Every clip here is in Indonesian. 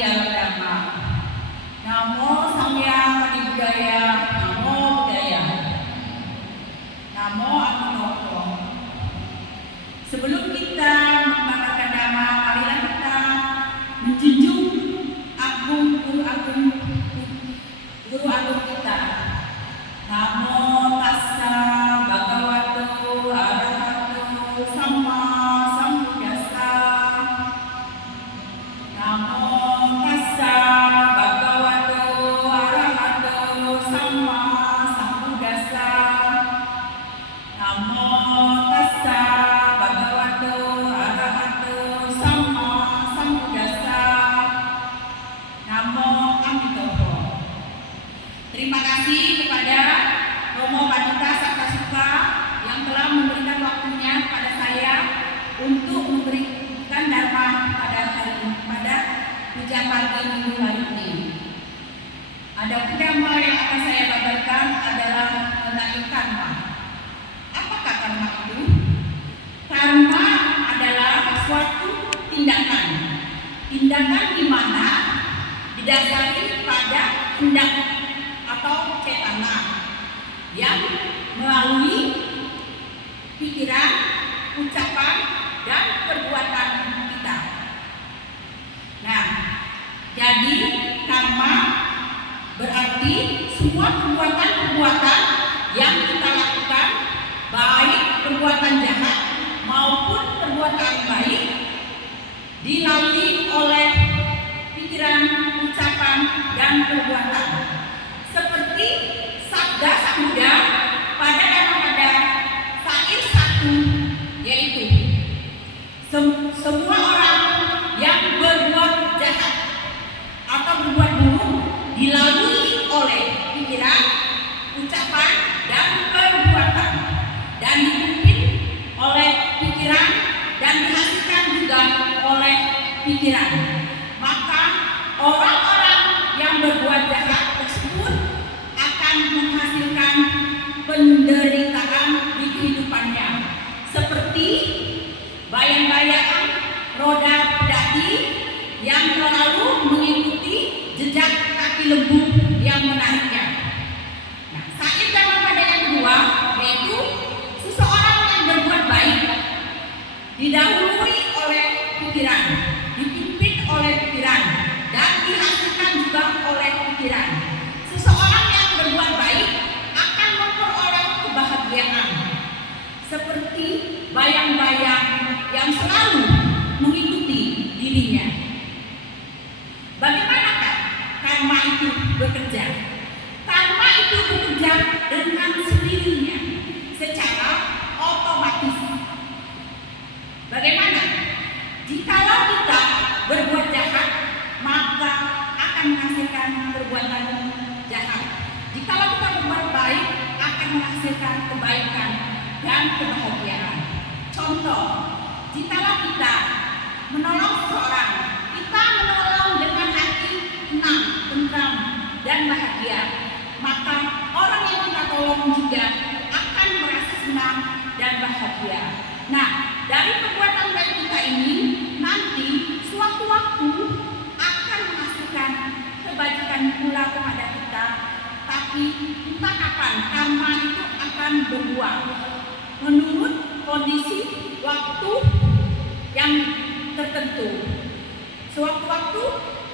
dalam Dhamma. Namo Samyang Adi Budaya, Namo Budaya, Namo Aminoto. Sebelum kita mengatakan Dhamma, marilah kita menjunjung agung guru agung kita. Namo tassa bhagavato arahato sama sambuddhassa. Namo tassa bhagavato arahato sama sambuddhassa. Namo tassa bhagavato arahato sama sambuddhassa. Namo Amitoho. Terima kasih kepada Romo Paduka Sakta yang telah memberikan waktunya kepada saya untuk memberikan Dharma pada puja pagi minggu hari ini. Ada tema yang akan saya bagikan adalah mengenai karma. Apakah karma itu? Karma adalah suatu tindakan di mana didasari pada hendak atau cetana yang melalui pikiran, ucapan, dan perbuatan kita. Nah, jadi karma berarti semua perbuatan-perbuatan yang kita lakukan, baik perbuatan jahat maupun perbuatan baik, dilalui oleh pikiran, ucapan, dan perbuatan. Seperti sabda Sang Buddha pada syair 1, yaitu semua orang yang berbuat jahat atau berbuat buruk dilalui oleh pikiran, ucapan, dan perbuatan, dan dipimpin oleh pikiran dan dihasilkan juga oleh pikiran. Maka orang-orang yang berbuat jahat tersebut akan menghasilkan penderitaan di kehidupannya, seperti bayang-bayangan roda pedati yang terlalu mengikuti jejak kaki lembu yang menariknya. Nah, syair Dhammapada yang kedua yaitu seseorang yang berbuat baik didahului oleh pikiran, dipimpin oleh pikiran, dan dihasilkan juga oleh pikiran. Seseorang yang berbuat baik akan memperoleh kebahagiaan, seperti bayang-bayang yang selalu mengikuti dirinya. Bagaimanakah karma itu bekerja? Karma itu bekerja dengan sendirinya, secara otomatis. Bagaimana? Jikalau kita berbuat jahat, maka akan menghasilkan perbuatan jahat. Jikalau kita berbuat baik, akan menghasilkan kebaikan dan kebahagiaan. Contoh, jikalau kita menolong seseorang, kita menolong dengan hati tenang, tentram, dan bahagia, maka orang yang kita tolong juga akan merasa senang dan bahagia. Nah, dari perbuatan baik kita ini nanti suatu waktu akan menghasilkan kebajikan pula kepada kita, tapi entah kapan karma itu akan berbuah menurut kondisi waktu yang tertentu. Sewaktu-waktu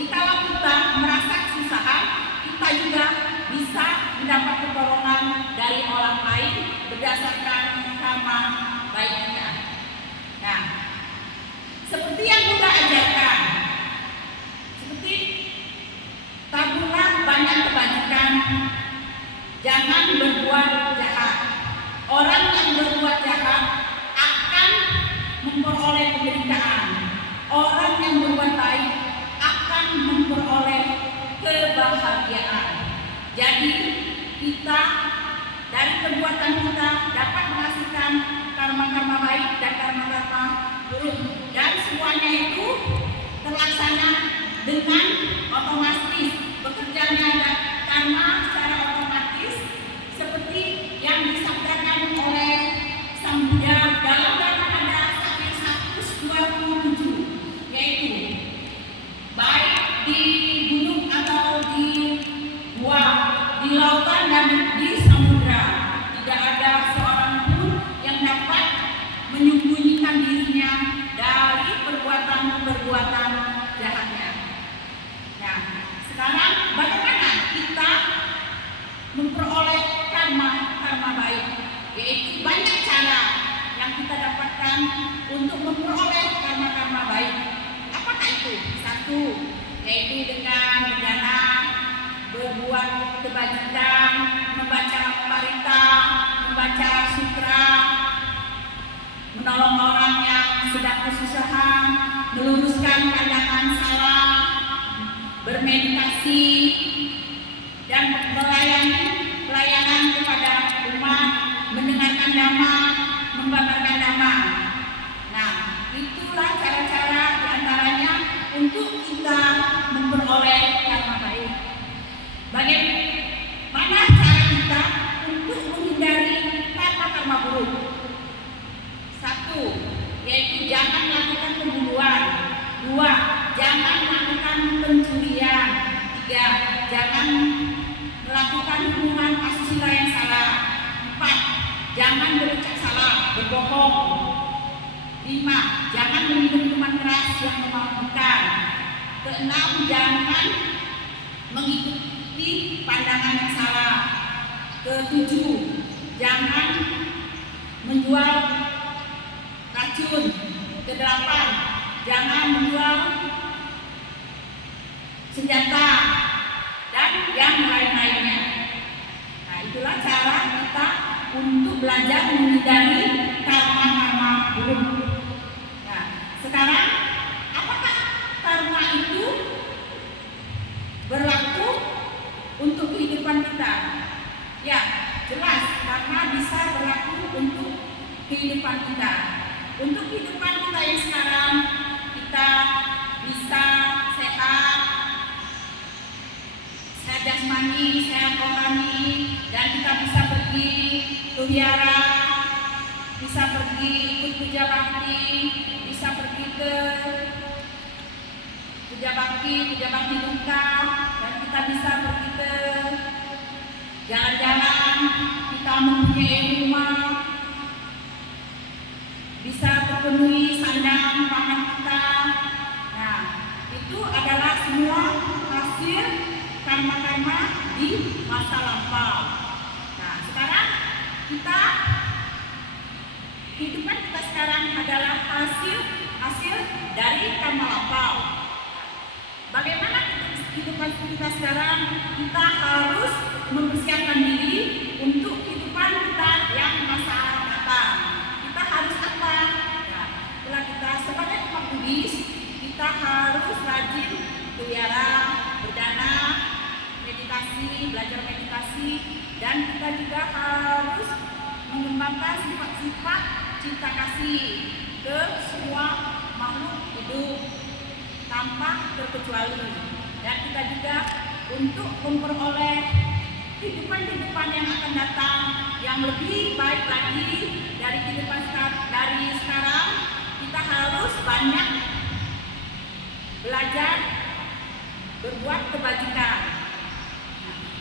jikalau kita merasa kesusahan, kita juga bisa mendapat pertolongan dari orang lain berdasarkan karma baik kita. Nah, seperti yang Buddha ajarkan, seperti tabungan banyak kebajikan, jangan berbuat jahat. Orang yang berbuat jahat akan memperoleh penderitaan. Orang yang berbuat baik akan memperoleh kebahagiaan. Jadi kita dari perbuatan kita dapat menghasilkan karma-karma baik dan karma-karma buruk, dan semuanya itu terlaksana dengan otomatis, bekerjanya karma secara otomatis, seperti yang disabdakan oleh Sang Buddha dalam Dhammapada syair 127, yaitu baik di yaitu dengan berdana, berbuat kebajikan, membaca parita, membaca sutra, menolong orang yang sedang kesusahan, meluruskan pandangan salah, bermeditasi, dan pelayanan kepada umat, mendengarkan dhamma, membabarkan dhamma. Nah, itulah cara-cara diantaranya untuk kita memperoleh karma baik. Bagaimana cara kita untuk menghindari karma buruk? 1, yaitu jangan melakukan pembunuhan. 2, jangan melakukan pencurian. 3, jangan melakukan hubungan asusila yang salah. 4, jangan berucap salah, berbohong. 5, jangan meminum minuman keras yang memabukkan. 6, jangan mengikuti pandangan yang salah. 7, jangan menjual racun. 8, jangan menjual senjata dan yang lain-lainnya. Nah, itulah cara kita untuk belajar menghindari karma-karma buruk. Nah, sekarang apakah karma itu berlaku untuk kehidupan kita? Ya, jelas karma bisa berlaku untuk kehidupan kita. Untuk kehidupan kita yang sekarang, kita bisa sehat jasmani, sehat rohani, dan kita bisa pergi ke wihara, bisa pergi ikut puja bakti, bisa pergi ke puja bakti duka, dan kita bisa pergi ke jalan-jalan, kita mempunyai rumah, bisa terpenuhi sandang pangan kita. Nah, itu adalah semua hasil karma-karma di masa lampau. Nah, sekarang kehidupan kita sekarang adalah hasil dari karma lampau. Bagaimana kehidupan kita sekarang? Kita harus mempersiapkan diri untuk kehidupan kita yang masa datang. Kita harus apa? Nah, setelah kita sebagai umat Buddhis, kita harus rajin ke wihara, berdana, belajar meditasi, dan kita juga harus mengembangkan sifat-sifat cinta kasih ke semua makhluk hidup tanpa terkecuali. Dan kita juga untuk memperoleh kehidupan yang akan datang yang lebih baik lagi dari kehidupan dari sekarang, kita harus banyak belajar berbuat kebajikan.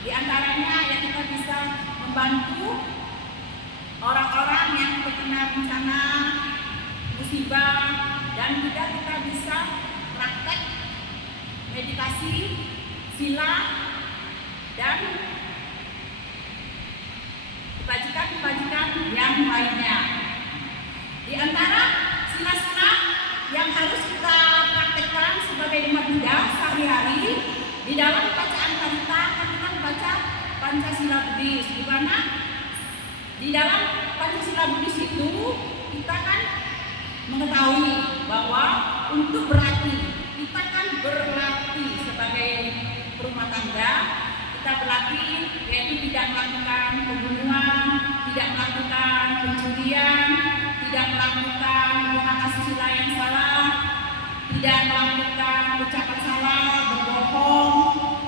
Di antaranya ya kita bisa membantu orang-orang yang terkena bencana, musibah, dan juga kita bisa praktek meditasi, sila, dan kebajikan-kebajikan yang lainnya. Di antara sila-sila yang harus kita praktekkan sebagai umat Buddha sehari-hari, di dalam bacaan parita kita membaca Pancasila Buddhis, di mana di dalam Pancasila Buddhis itu kita kan mengetahui bahwa untuk berlatih, kita kan berlatih sebagai rumah tangga, kita berlatih yaitu tidak melakukan pembunuhan, tidak melakukan pencurian, tidak melakukan hubungan asusila yang salah, tidak melakukan ucapan salah, berbohong,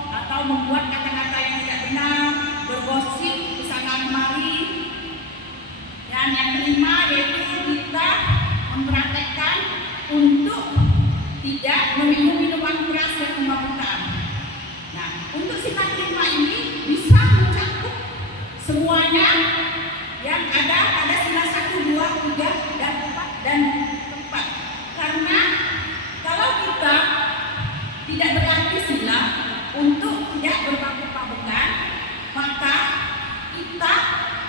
atau membuat kata-kata yang tidak benar, bergosip di sana kemari. Dan yang kelima yaitu kita mempraktekkan untuk tidak meminum minuman keras yang memabukkan. Nah, untuk sila kelima ini bisa mencakup semuanya yang ada pada sila 1, 2, 3, dan 4 dan 4. Karena kalau kita tidak berlatih sila untuk tidak bermabuk-mabukan, maka kita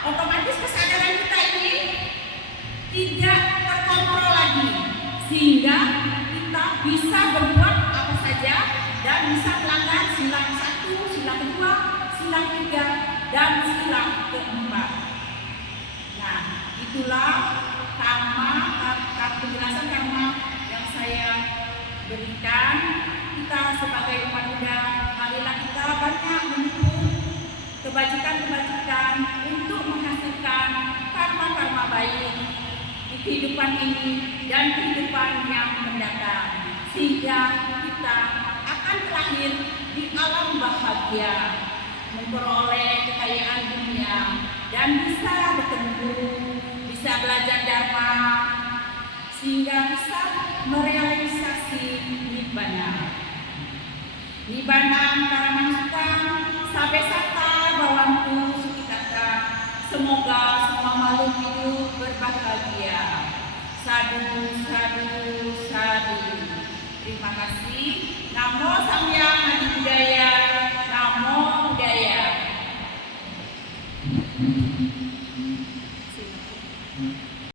otomatis kesadaran kita ini tidak terkontrol lagi, sehingga kita bisa berbuat apa saja silang 1, silang 2, silang 3, dan silang keempat. Nah, itulah penjelasan karma yang saya berikan. Kita sebagai umat Buddha, marilah kita banyak mendukung kebajikan-kebajikan untuk menghasilkan karma-karma baik di kehidupan ini dan kehidupan yang mendatang, sehingga kita akan terlahir di alam bahagia, memperoleh kekayaan dunia, dan bisa bertemu, bisa belajar dharma, sehingga bisa merealisasi nibbana. Nibbana Paramansukan Sabe Sata Bhawantu Sukhita. Semoga semua makhluk hidup berbahagia. Sadu, sadu, sadu. Terima kasih. Namo Samyang Adi Budaya.